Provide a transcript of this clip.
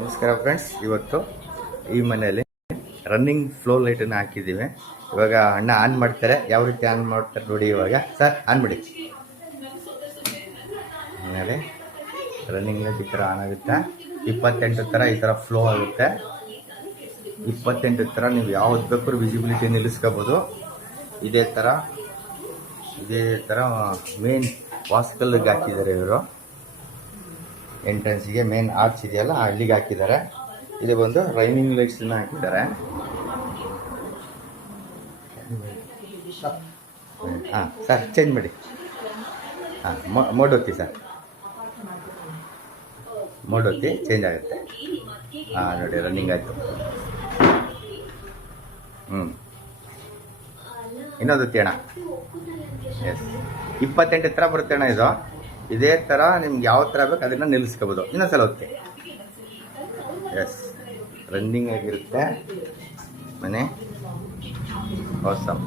ನಮಸ್ಕಾರ ಫ್ರೆಂಡ್ಸ್, ಇವತ್ತು ಈ ಮನೆಯಲ್ಲಿ ರನ್ನಿಂಗ್ ಫ್ಲೋ ಲೈಟನ್ನು ಹಾಕಿದ್ದೀವಿ. ಇವಾಗ ಅಣ್ಣ ಆನ್ ಮಾಡ್ತಾರೆ. ಯಾವ ರೀತಿ ಆನ್ ಮಾಡ್ತಾರೆ ನೋಡಿ. ಇವಾಗ ಸರ್ ಆನ್ ಮಾಡಿ. ನೋಡಿ, ರನ್ನಿಂಗ್ ಲೈಟ್ ಈ ಥರ ಆನ್ ಆಗುತ್ತೆ. 28 ಥರ ಈ ಥರ ಫ್ಲೋ ಆಗುತ್ತೆ. 28 ಥರ ನೀವು ಯಾವ್ದು ಬೇಕಾದ್ರೂ ವಿಸಿಬಿಲಿಟಿ ನಿಲ್ಲಿಸ್ಕೋಬೋದು. ಇದೇ ಥರ ಮೇನ್ ವಾಸ್ಕಲ್ಗೆ ಹಾಕಿದ್ದಾರೆ ಇವರು. ಎಂಟ್ರೆನ್ಸಿಗೆ ಮೇನ್ ಆರ್ಚ್ ಇದೆಯಲ್ಲ, ಅಲ್ಲಿಗೆ ಹಾಕಿದ್ದಾರೆ. ಇದು ಬಂದು ರೈನಿಂಗ್ ಲೈಟ್ಸನ್ನ ಹಾಕಿದ್ದಾರೆ. ಹಾಂ ಸರ್, ಚೇಂಜ್ ಮಾಡಿ. ಹಾಂ, ಮೋಡ್ ಒತ್ತಿ ಸರ್, ಮೋಡ್ ಒತ್ತಿ ಚೇಂಜ್ ಆಗುತ್ತೆ. ಹಾಂ ನೋಡಿ, ರನ್ನಿಂಗ್ ಆಯಿತು. ಇನ್ನೊಂದು ಒತ್ತಿ ಅಣ್ಣ. ಎಸ್, 28 ಥರ ಬರುತ್ತೆ ಅಣ್ಣ ಇದು. ಇದೇ ಥರ ನಿಮ್ಗೆ ಯಾವ ಥರ ಬೇಕು ಅದನ್ನು ನಿಲ್ಲಿಸ್ಕೋಬೋದು. ಇನ್ನೊಂದ್ಸಲ ಹೋಗ್ತೆ. ಎಸ್, ರನ್ನಿಂಗ್ ಆಗಿರುತ್ತೆ ಮನೆ. awesome.